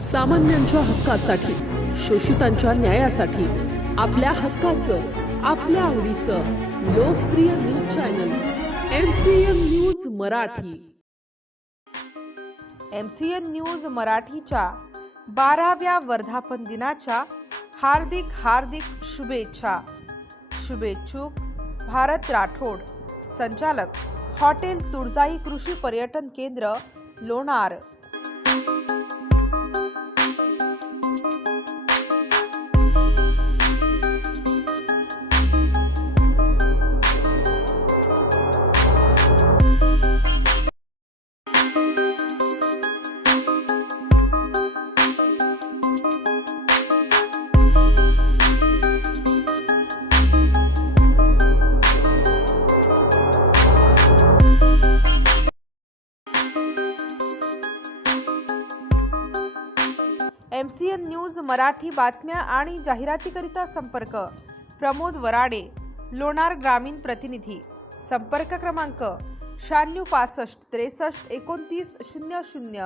सामान्यांच्या हक्कासाठी शोषितांच्या न्यायासाठी आपल्या हक्काचं आपल्या आवडीचं लोकप्रिय news channel M C M news Marathi. M C N news मराठीच्या बाराव्या वर्धापन दिनाच्या हार्दिक हार्दिक शुभेच्छा. शुभेच्छुक भारत राठोड. संचालक हॉटेल तुळजाई कृषी पर्यटन केंद्र Lonar. M C N news Marathi बातम्या आणि जाहिरातीकरिता संपर्क. प्रमोद वराडे लोणार ग्रामीण प्रतिनिधी. संपर्क क्रमांक शहाण्णव पासष्ट त्रेसष्ट एकोणतीस शून्य शून्य.